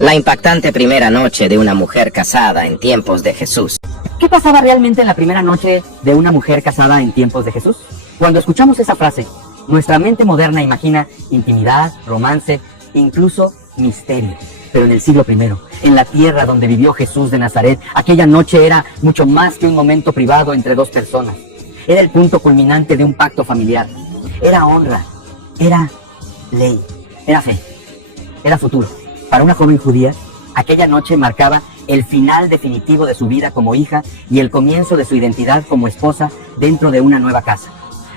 La impactante primera noche de una mujer casada en tiempos de Jesús. ¿Qué pasaba realmente en la primera noche de una mujer casada en tiempos de Jesús? Cuando escuchamos esa frase, nuestra mente moderna imagina intimidad, romance, incluso misterio. Pero en el siglo I, en la tierra donde vivió Jesús de Nazaret, aquella noche era mucho más que un momento privado entre dos personas. Era el punto culminante de un pacto familiar. Era honra, era ley, era fe, era futuro. Para una joven judía, aquella noche marcaba el final definitivo de su vida como hija y el comienzo de su identidad como esposa dentro de una nueva casa.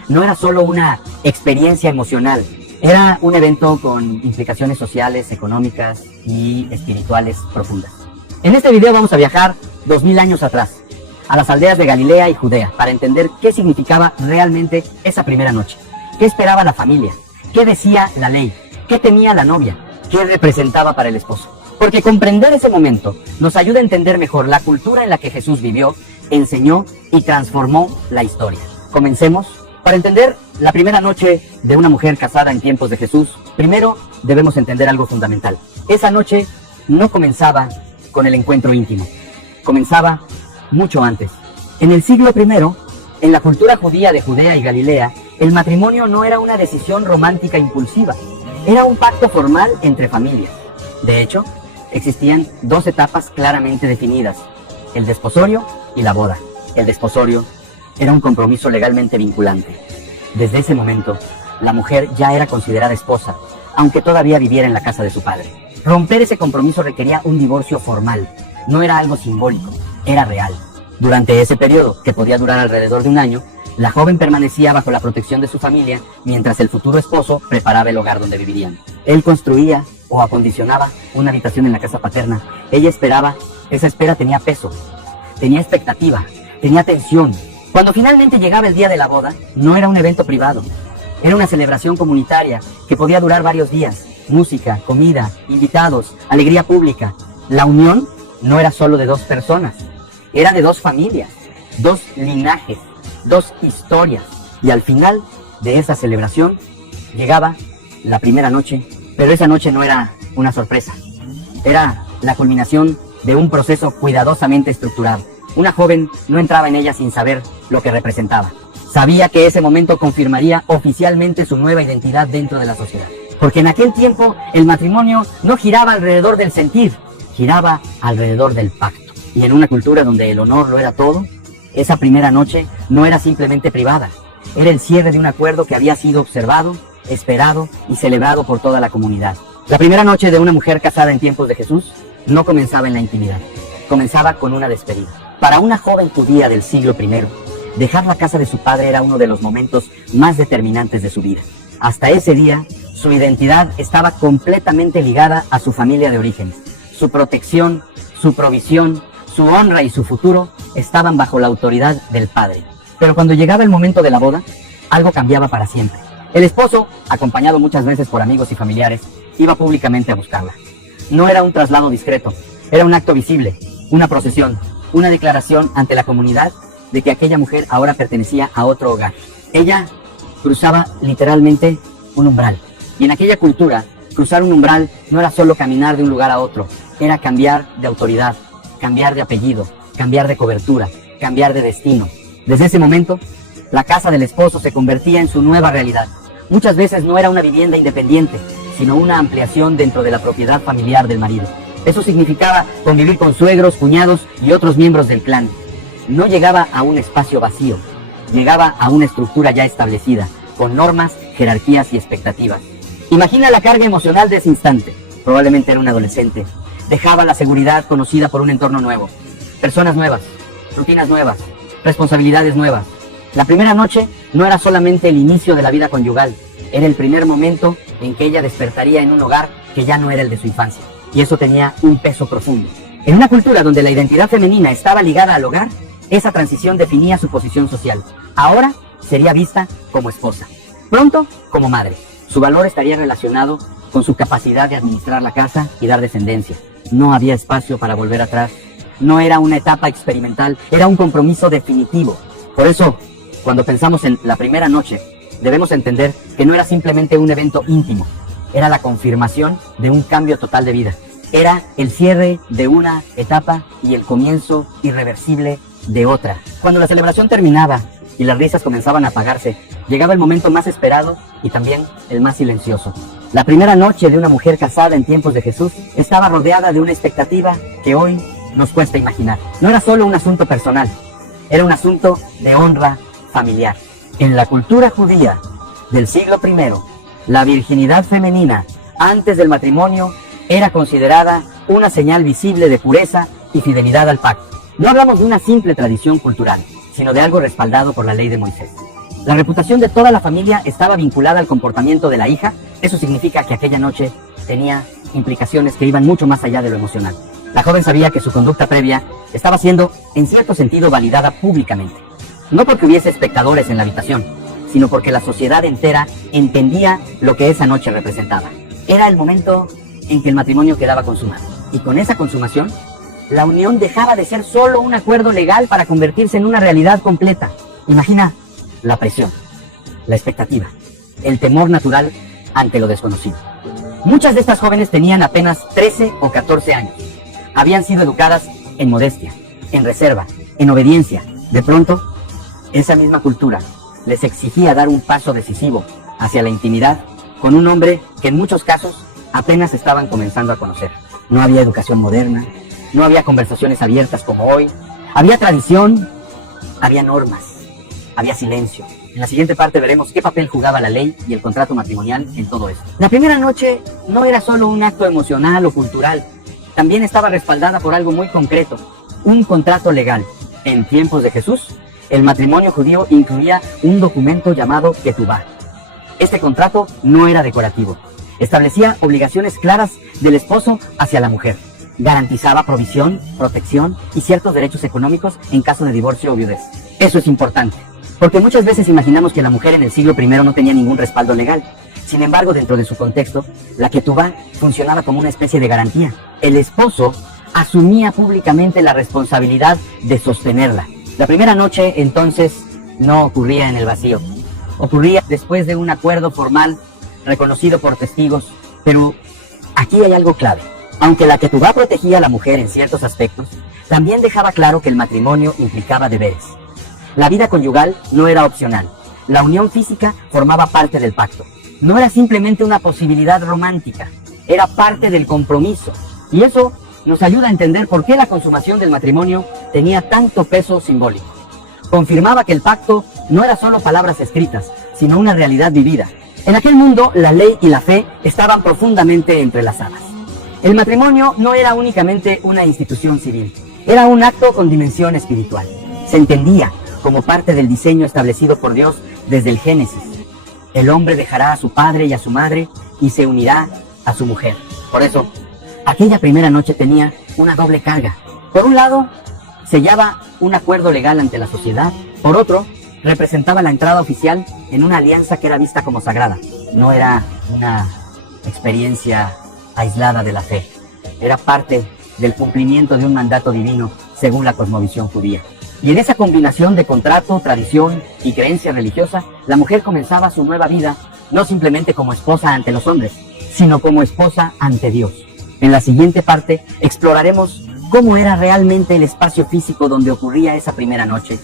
No era solo una experiencia emocional, era un evento con implicaciones sociales, económicas y espirituales profundas. En este video vamos a viajar 2000 años atrás, a las aldeas de Galilea y Judea, para entender qué significaba realmente esa primera noche. ¿Qué esperaba la familia? ¿Qué decía la ley? ¿Qué temía la novia? ¿Qué representaba para el esposo? Porque comprender ese momento nos ayuda a entender mejor la cultura en la que Jesús vivió, enseñó y transformó la historia. Comencemos. Para entender la primera noche de una mujer casada en tiempos de Jesús, primero debemos entender algo fundamental. Esa noche no comenzaba con el encuentro íntimo, comenzaba mucho antes. En el siglo I, en la cultura judía de Judea y Galilea, el matrimonio no era una decisión romántica impulsiva, era un pacto formal entre familias. De hecho, existían dos etapas claramente definidas, el desposorio y la boda. El desposorio era un compromiso legalmente vinculante. Desde ese momento, la mujer ya era considerada esposa, aunque todavía viviera en la casa de su padre. Romper ese compromiso requería un divorcio formal, no era algo simbólico, era real. Durante ese periodo, que podía durar alrededor de un año, la joven permanecía bajo la protección de su familia, mientras el futuro esposo preparaba el hogar donde vivirían. Él construía o acondicionaba una habitación en la casa paterna. Ella esperaba, esa espera tenía peso, tenía expectativa, tenía tensión. Cuando finalmente llegaba el día de la boda, no era un evento privado, era una celebración comunitaria que podía durar varios días. Música, comida, invitados, alegría pública. La unión no era solo de dos personas, era de dos familias, dos linajes, dos historias. Y al final de esa celebración llegaba la primera noche, pero esa noche no era una sorpresa, era la culminación de un proceso cuidadosamente estructurado. Una joven no entraba en ella sin saber lo que representaba. Sabía que ese momento confirmaría oficialmente su nueva identidad dentro de la sociedad. Porque en aquel tiempo el matrimonio no giraba alrededor del sentir, giraba alrededor del pacto. Y en una cultura donde el honor lo era todo, esa primera noche no era simplemente privada, era el cierre de un acuerdo que había sido observado, esperado y celebrado por toda la comunidad. La primera noche de una mujer casada en tiempos de Jesús no comenzaba en la intimidad, comenzaba con una despedida. Para una joven judía del siglo I, dejar la casa de su padre era uno de los momentos más determinantes de su vida. Hasta ese día, su identidad estaba completamente ligada a su familia de orígenes. Su protección, su provisión, su honra y su futuro estaban bajo la autoridad del padre. Pero cuando llegaba el momento de la boda, algo cambiaba para siempre. El esposo, acompañado muchas veces por amigos y familiares, iba públicamente a buscarla. No era un traslado discreto, era un acto visible, una procesión, una declaración ante la comunidad de que aquella mujer ahora pertenecía a otro hogar. Ella cruzaba literalmente un umbral. Y en aquella cultura, cruzar un umbral no era solo caminar de un lugar a otro, era cambiar de autoridad, cambiar de apellido, cambiar de cobertura, cambiar de destino. Desde ese momento, la casa del esposo se convertía en su nueva realidad. Muchas veces no era una vivienda independiente, sino una ampliación dentro de la propiedad familiar del marido. Eso significaba convivir con suegros, cuñados y otros miembros del clan. No llegaba a un espacio vacío, llegaba a una estructura ya establecida, con normas, jerarquías y expectativas. Imagina la carga emocional de ese instante. Probablemente era un adolescente. Dejaba la seguridad conocida por un entorno nuevo, personas nuevas, rutinas nuevas, responsabilidades nuevas. La primera noche no era solamente el inicio de la vida conyugal, era el primer momento en que ella despertaría en un hogar que ya no era el de su infancia. Y eso tenía un peso profundo. En una cultura donde la identidad femenina estaba ligada al hogar, esa transición definía su posición social. Ahora sería vista como esposa, pronto como madre. Su valor estaría relacionado con su capacidad de administrar la casa y dar descendencia. No había espacio para volver atrás. No era una etapa experimental, era un compromiso definitivo. Por eso, cuando pensamos en la primera noche, debemos entender que no era simplemente un evento íntimo, era la confirmación de un cambio total de vida. Era el cierre de una etapa y el comienzo irreversible de otra. Cuando la celebración terminaba y las risas comenzaban a apagarse, llegaba el momento más esperado y también el más silencioso. La primera noche de una mujer casada en tiempos de Jesús estaba rodeada de una expectativa que hoy nos cuesta imaginar. No era solo un asunto personal, era un asunto de honra familiar. En la cultura judía del siglo I, la virginidad femenina antes del matrimonio era considerada una señal visible de pureza y fidelidad al pacto. No hablamos de una simple tradición cultural, sino de algo respaldado por la ley de Moisés. La reputación de toda la familia estaba vinculada al comportamiento de la hija. Eso significa que aquella noche tenía implicaciones que iban mucho más allá de lo emocional. La joven sabía que su conducta previa estaba siendo, en cierto sentido, validada públicamente. No porque hubiese espectadores en la habitación, sino porque la sociedad entera entendía lo que esa noche representaba. Era el momento en que el matrimonio quedaba consumado. Y con esa consumación, la unión dejaba de ser solo un acuerdo legal para convertirse en una realidad completa. Imagina la presión, la expectativa, el temor natural ante lo desconocido. Muchas de estas jóvenes tenían apenas 13 o 14 años. Habían sido educadas en modestia, en reserva, en obediencia. De pronto, esa misma cultura les exigía dar un paso decisivo hacia la intimidad con un hombre que en muchos casos apenas estaban comenzando a conocer. No había educación moderna, no había conversaciones abiertas como hoy, había tradición, había normas, había silencio. En la siguiente parte veremos qué papel jugaba la ley y el contrato matrimonial en todo esto. La primera noche no era solo un acto emocional o cultural, también estaba respaldada por algo muy concreto, un contrato legal. En tiempos de Jesús, el matrimonio judío incluía un documento llamado Ketubá. Este contrato no era decorativo, establecía obligaciones claras del esposo hacia la mujer, garantizaba provisión, protección y ciertos derechos económicos en caso de divorcio o viudez. Eso es importante, porque muchas veces imaginamos que la mujer en el siglo I no tenía ningún respaldo legal. Sin embargo, dentro de su contexto, la Ketubá funcionaba como una especie de garantía. El esposo asumía públicamente la responsabilidad de sostenerla. La primera noche, entonces, no ocurría en el vacío. Ocurría después de un acuerdo formal reconocido por testigos, pero aquí hay algo clave. Aunque la Ketubá protegía a la mujer en ciertos aspectos, también dejaba claro que el matrimonio implicaba deberes. La vida conyugal no era opcional. La unión física formaba parte del pacto. No era simplemente una posibilidad romántica, era parte del compromiso. Y eso nos ayuda a entender por qué la consumación del matrimonio tenía tanto peso simbólico. Confirmaba que el pacto no era solo palabras escritas, sino una realidad vivida. En aquel mundo, la ley y la fe estaban profundamente entrelazadas. El matrimonio no era únicamente una institución civil, era un acto con dimensión espiritual. Se entendía como parte del diseño establecido por Dios desde el Génesis. El hombre dejará a su padre y a su madre y se unirá a su mujer. Por eso, aquella primera noche tenía una doble carga. Por un lado, sellaba un acuerdo legal ante la sociedad. Por otro, representaba la entrada oficial en una alianza que era vista como sagrada. No era una experiencia aislada de la fe. Era parte del cumplimiento de un mandato divino según la cosmovisión judía. Y en esa combinación de contrato, tradición y creencia religiosa, la mujer comenzaba su nueva vida no simplemente como esposa ante los hombres, sino como esposa ante Dios. En la siguiente parte exploraremos cómo era realmente el espacio físico donde ocurría esa primera noche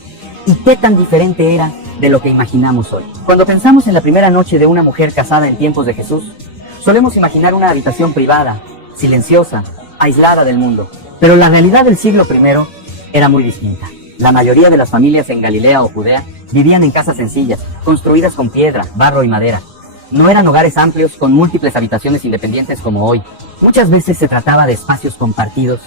y qué tan diferente era de lo que imaginamos hoy. Cuando pensamos en la primera noche de una mujer casada en tiempos de Jesús, solemos imaginar una habitación privada, silenciosa, aislada del mundo. Pero la realidad del siglo I era muy distinta. La mayoría de las familias en Galilea o Judea vivían en casas sencillas, construidas con piedra, barro y madera. No eran hogares amplios con múltiples habitaciones independientes como hoy. Muchas veces se trataba de espacios compartidos,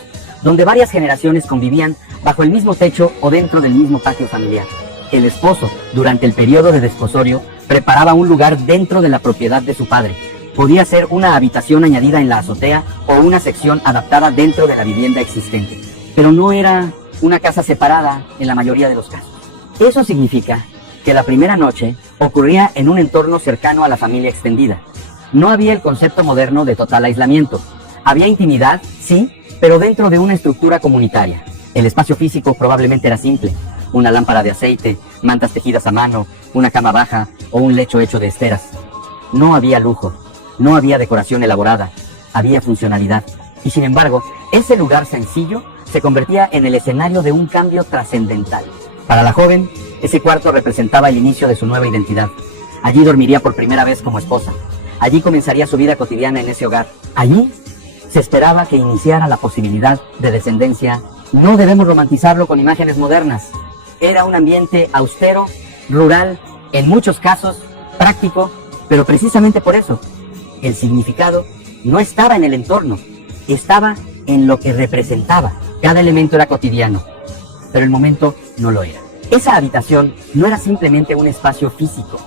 donde varias generaciones convivían bajo el mismo techo o dentro del mismo patio familiar. El esposo, durante el periodo de desposorio, preparaba un lugar dentro de la propiedad de su padre. Podía ser una habitación añadida en la azotea o una sección adaptada dentro de la vivienda existente. Pero no era una casa separada en la mayoría de los casos. Eso significa que la primera noche ocurría en un entorno cercano a la familia extendida. No había el concepto moderno de total aislamiento. Había intimidad, sí, pero dentro de una estructura comunitaria. El espacio físico probablemente era simple: una lámpara de aceite, mantas tejidas a mano, una cama baja o un lecho hecho de esteras. No había lujo, no había decoración elaborada, había funcionalidad. Y sin embargo, ese lugar sencillo se convertía en el escenario de un cambio trascendental. Para la joven, ese cuarto representaba el inicio de su nueva identidad. Allí dormiría por primera vez como esposa. Allí comenzaría su vida cotidiana en ese hogar. Allí se esperaba que iniciara la posibilidad de descendencia. No debemos romantizarlo con imágenes modernas. Era un ambiente austero, rural, en muchos casos práctico, pero precisamente por eso, el significado no estaba en el entorno, estaba en lo que representaba. Cada elemento era cotidiano, pero el momento no lo era. Esa habitación no era simplemente un espacio físico,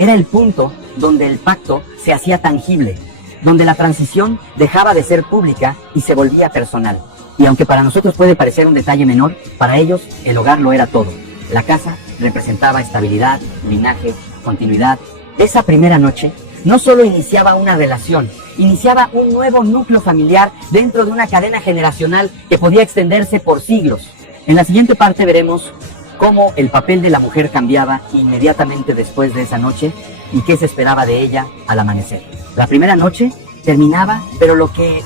era el punto donde el pacto se hacía tangible, donde la transición dejaba de ser pública y se volvía personal. Y aunque para nosotros puede parecer un detalle menor, para ellos el hogar lo era todo. La casa representaba estabilidad, linaje, continuidad. Esa primera noche no solo iniciaba una relación, iniciaba un nuevo núcleo familiar dentro de una cadena generacional que podía extenderse por siglos. En la siguiente parte veremos cómo el papel de la mujer cambiaba inmediatamente después de esa noche y qué se esperaba de ella al amanecer. La primera noche terminaba, pero lo que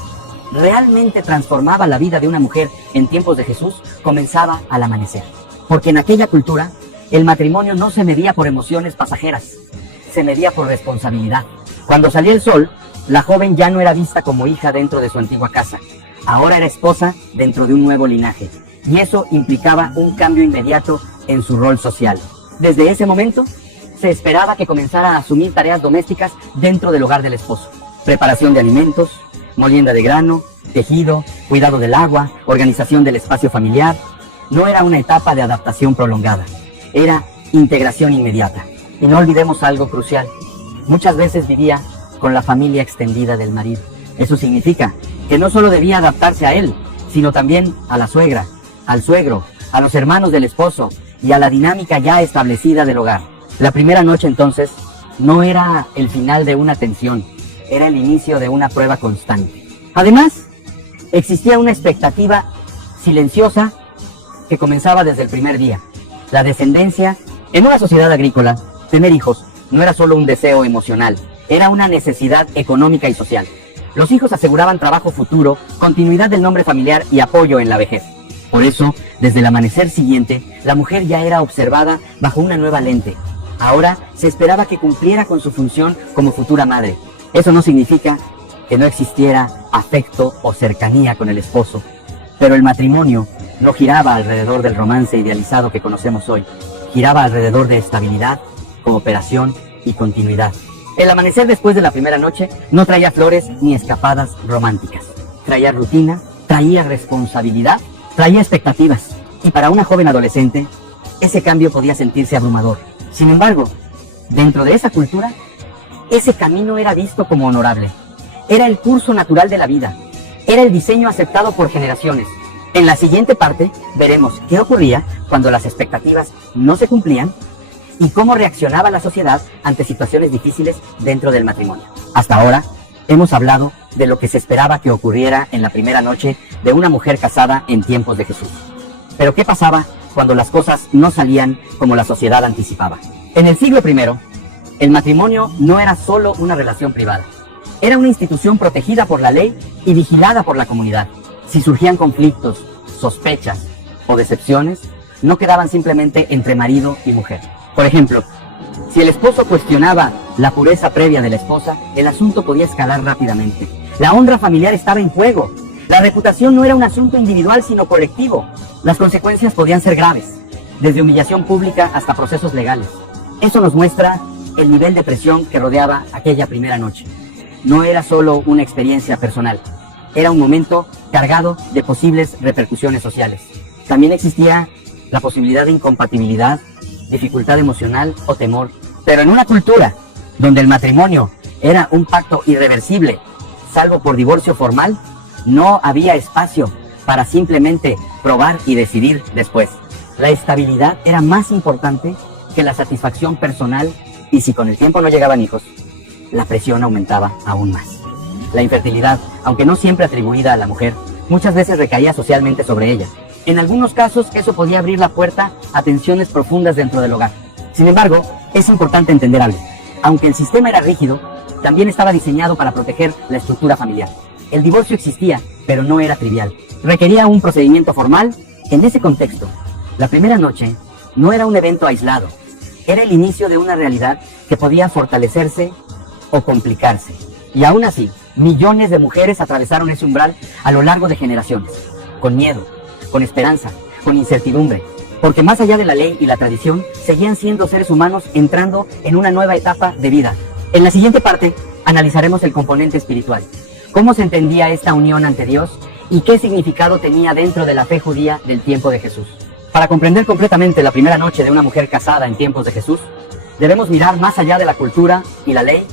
realmente transformaba la vida de una mujer en tiempos de Jesús comenzaba al amanecer. Porque en aquella cultura, el matrimonio no se medía por emociones pasajeras, se medía por responsabilidad. Cuando salía el sol, la joven ya no era vista como hija dentro de su antigua casa. Ahora era esposa dentro de un nuevo linaje. Y eso implicaba un cambio inmediato en su rol social. Desde ese momento, se esperaba que comenzara a asumir tareas domésticas dentro del hogar del esposo. Preparación de alimentos, molienda de grano, tejido, cuidado del agua, organización del espacio familiar. No era una etapa de adaptación prolongada, era integración inmediata. Y no olvidemos algo crucial. Muchas veces vivía con la familia extendida del marido. Eso significa que no solo debía adaptarse a él, sino también a la suegra, al suegro, a los hermanos del esposo y a la dinámica ya establecida del hogar. La primera noche entonces no era el final de una tensión, era el inicio de una prueba constante. Además, existía una expectativa silenciosa que comenzaba desde el primer día. La descendencia. En una sociedad agrícola, tener hijos no era solo un deseo emocional, era una necesidad económica y social. Los hijos aseguraban trabajo futuro, continuidad del nombre familiar y apoyo en la vejez. Por eso, desde el amanecer siguiente, la mujer ya era observada bajo una nueva lente. Ahora se esperaba que cumpliera con su función como futura madre. Eso no significa que no existiera afecto o cercanía con el esposo, pero el matrimonio no giraba alrededor del romance idealizado que conocemos hoy. Giraba alrededor de estabilidad, cooperación y continuidad. El amanecer después de la primera noche no traía flores ni escapadas románticas. Traía rutina, traía responsabilidad, traía expectativas. Y para una joven adolescente, ese cambio podía sentirse abrumador. Sin embargo, dentro de esa cultura, ese camino era visto como honorable. Era el curso natural de la vida. Era el diseño aceptado por generaciones. En la siguiente parte veremos qué ocurría cuando las expectativas no se cumplían y cómo reaccionaba la sociedad ante situaciones difíciles dentro del matrimonio. Hasta ahora hemos hablado de lo que se esperaba que ocurriera en la primera noche de una mujer casada en tiempos de Jesús. Pero ¿qué pasaba cuando las cosas no salían como la sociedad anticipaba? En el siglo I, el matrimonio no era solo una relación privada. Era una institución protegida por la ley y vigilada por la comunidad. Si surgían conflictos, sospechas o decepciones, no quedaban simplemente entre marido y mujer. Por ejemplo, si el esposo cuestionaba la pureza previa de la esposa, el asunto podía escalar rápidamente. La honra familiar estaba en juego. La reputación no era un asunto individual, sino colectivo. Las consecuencias podían ser graves, desde humillación pública hasta procesos legales. Eso nos muestra el nivel de presión que rodeaba aquella primera noche. No era solo una experiencia personal, era un momento cargado de posibles repercusiones sociales. También existía la posibilidad de incompatibilidad, dificultad emocional o temor. Pero en una cultura donde el matrimonio era un pacto irreversible, salvo por divorcio formal, no había espacio para simplemente probar y decidir después. La estabilidad era más importante que la satisfacción personal, y si con el tiempo no llegaban hijos, la presión aumentaba aún más. La infertilidad, aunque no siempre atribuida a la mujer, muchas veces recaía socialmente sobre ella. En algunos casos, eso podía abrir la puerta a tensiones profundas dentro del hogar. Sin embargo, es importante entender algo. Aunque el sistema era rígido, también estaba diseñado para proteger la estructura familiar. El divorcio existía, pero no era trivial. Requería un procedimiento formal. En ese contexto, la primera noche no era un evento aislado, era el inicio de una realidad que podía fortalecerse o complicarse. Y aún así, millones de mujeres atravesaron ese umbral a lo largo de generaciones, con miedo, con esperanza, con incertidumbre, porque más allá de la ley y la tradición, seguían siendo seres humanos entrando en una nueva etapa de vida. En la siguiente parte, analizaremos el componente espiritual, cómo se entendía esta unión ante Dios y qué significado tenía dentro de la fe judía del tiempo de Jesús. Para comprender completamente la primera noche de una mujer casada en tiempos de Jesús, debemos mirar más allá de la cultura y la ley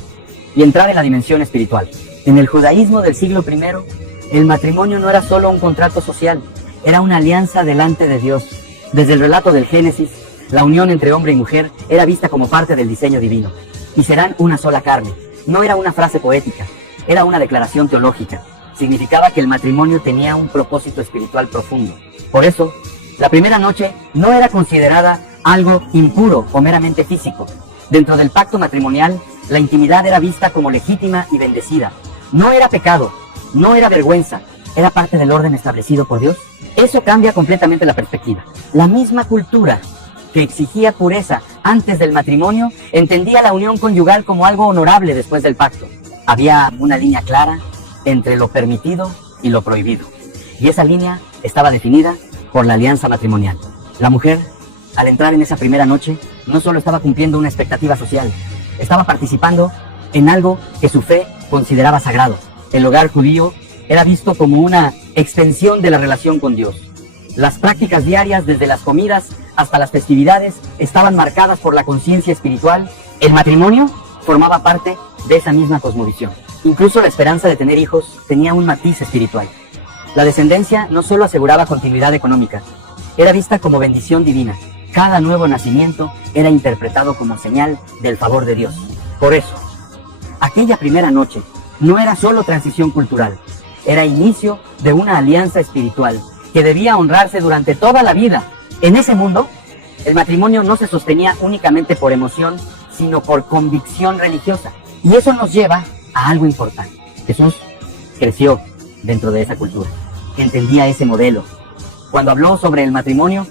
y entrar en la dimensión espiritual. En el judaísmo del siglo I, el matrimonio no era solo un contrato social, era una alianza delante de Dios. Desde el relato del Génesis, la unión entre hombre y mujer era vista como parte del diseño divino. Y serán una sola carne. No era una frase poética, era una declaración teológica. Significaba que el matrimonio tenía un propósito espiritual profundo. Por eso, la primera noche no era considerada algo impuro o meramente físico. Dentro del pacto matrimonial, la intimidad era vista como legítima y bendecida. No era pecado, no era vergüenza, era parte del orden establecido por Dios. Eso cambia completamente la perspectiva. La misma cultura que exigía pureza antes del matrimonio entendía la unión conyugal como algo honorable después del pacto. Había una línea clara entre lo permitido y lo prohibido. Y esa línea estaba definida por la alianza matrimonial. La mujer, al entrar en esa primera noche, no solo estaba cumpliendo una expectativa social, estaba participando en algo que su fe consideraba sagrado. El hogar judío era visto como una extensión de la relación con Dios. Las prácticas diarias, desde las comidas hasta las festividades, estaban marcadas por la conciencia espiritual. El matrimonio formaba parte de esa misma cosmovisión. Incluso la esperanza de tener hijos tenía un matiz espiritual. La descendencia no solo aseguraba continuidad económica, era vista como bendición divina. Cada nuevo nacimiento era interpretado como señal del favor de Dios. Por eso, aquella primera noche no era solo transición cultural, era inicio de una alianza espiritual que debía honrarse durante toda la vida. En ese mundo, el matrimonio no se sostenía únicamente por emoción, sino por convicción religiosa. Y eso nos lleva a algo importante. Jesús creció dentro de esa cultura, entendía ese modelo. Cuando habló sobre el matrimonio,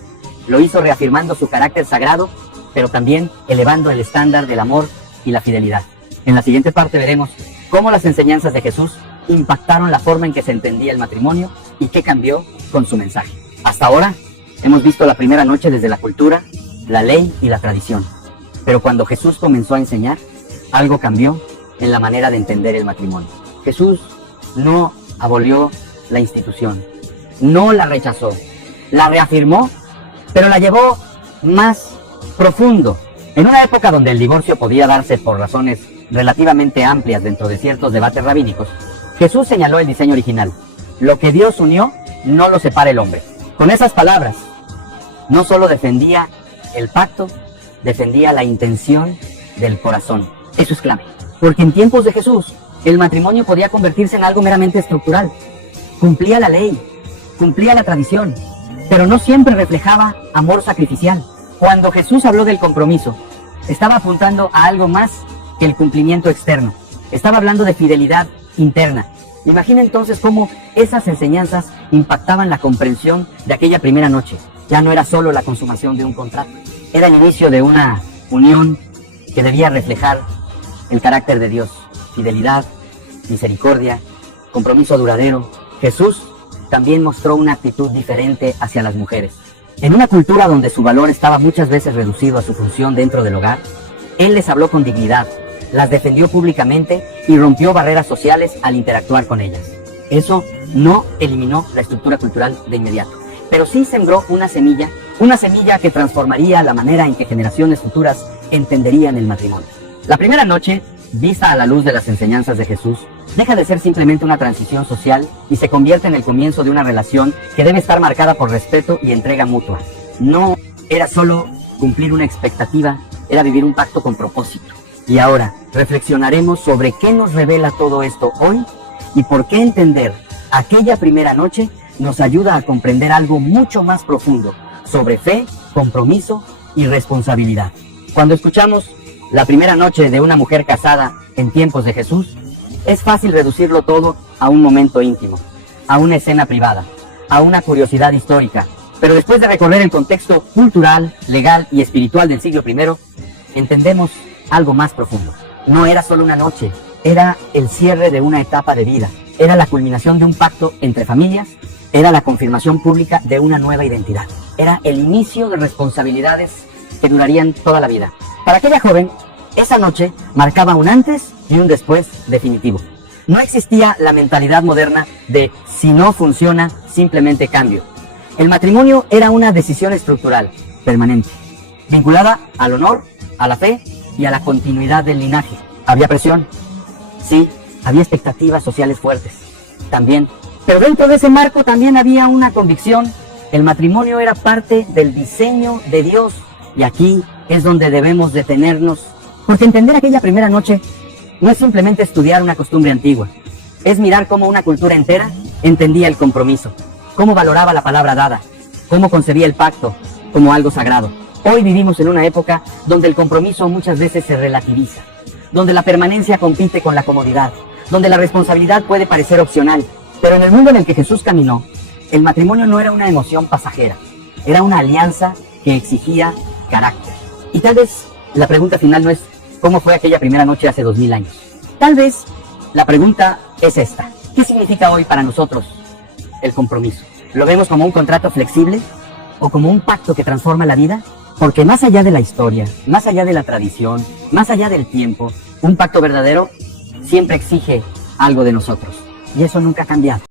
lo hizo reafirmando su carácter sagrado, pero también elevando el estándar del amor y la fidelidad. En la siguiente parte veremos cómo las enseñanzas de Jesús impactaron la forma en que se entendía el matrimonio y qué cambió con su mensaje. Hasta ahora hemos visto la primera noche desde la cultura, la ley y la tradición. Pero cuando Jesús comenzó a enseñar, algo cambió en la manera de entender el matrimonio. Jesús no abolió la institución, no la rechazó, la reafirmó, pero la llevó más profundo. En una época donde el divorcio podía darse por razones relativamente amplias dentro de ciertos debates rabínicos, Jesús señaló el diseño original. Lo que Dios unió, no lo separa el hombre. Con esas palabras, no solo defendía el pacto, defendía la intención del corazón. Eso es clave, porque en tiempos de Jesús, el matrimonio podía convertirse en algo meramente estructural. Cumplía la ley, cumplía la tradición, pero no siempre reflejaba amor sacrificial. Cuando Jesús habló del compromiso, estaba apuntando a algo más que el cumplimiento externo. Estaba hablando de fidelidad interna. Imagina entonces cómo esas enseñanzas impactaban la comprensión de aquella primera noche. Ya no era solo la consumación de un contrato, era el inicio de una unión que debía reflejar el carácter de Dios: fidelidad, misericordia, compromiso duradero. Jesús también mostró una actitud diferente hacia las mujeres. En una cultura donde su valor estaba muchas veces reducido a su función dentro del hogar, Él les habló con dignidad, las defendió públicamente y rompió barreras sociales al interactuar con ellas. Eso no eliminó la estructura cultural de inmediato, pero sí sembró una semilla que transformaría la manera en que generaciones futuras entenderían el matrimonio. La primera noche, vista a la luz de las enseñanzas de Jesús, deja de ser simplemente una transición social y se convierte en el comienzo de una relación que debe estar marcada por respeto y entrega mutua. No era solo cumplir una expectativa, era vivir un pacto con propósito. Y ahora reflexionaremos sobre qué nos revela todo esto hoy y por qué entender aquella primera noche nos ayuda a comprender algo mucho más profundo sobre fe, compromiso y responsabilidad. Cuando escuchamos la primera noche de una mujer casada en tiempos de Jesús, es fácil reducirlo todo a un momento íntimo, a una escena privada, a una curiosidad histórica. Pero después de recorrer el contexto cultural, legal y espiritual del siglo I, entendemos algo más profundo. No era solo una noche, era el cierre de una etapa de vida, era la culminación de un pacto entre familias, era la confirmación pública de una nueva identidad, era el inicio de responsabilidades que durarían toda la vida. Para aquella joven, esa noche marcaba un antes y un después definitivo. No existía la mentalidad moderna de si no funciona, simplemente cambio. El matrimonio era una decisión estructural, permanente, vinculada al honor, a la fe y a la continuidad del linaje. Había presión, sí, había expectativas sociales fuertes, también. Pero dentro de ese marco también había una convicción: el matrimonio era parte del diseño de Dios. Y aquí es donde debemos detenernos, porque entender aquella primera noche no es simplemente estudiar una costumbre antigua, es mirar cómo una cultura entera entendía el compromiso, cómo valoraba la palabra dada, cómo concebía el pacto como algo sagrado. Hoy vivimos en una época donde el compromiso muchas veces se relativiza, donde la permanencia compite con la comodidad, donde la responsabilidad puede parecer opcional. Pero en el mundo en el que Jesús caminó, el matrimonio no era una emoción pasajera, era una alianza que exigía carácter. Y tal vez la pregunta final no es ¿cómo fue aquella primera noche hace 2000 años? Tal vez la pregunta es esta: ¿qué significa hoy para nosotros el compromiso? ¿Lo vemos como un contrato flexible o como un pacto que transforma la vida? Porque más allá de la historia, más allá de la tradición, más allá del tiempo, un pacto verdadero siempre exige algo de nosotros. Y eso nunca ha cambiado.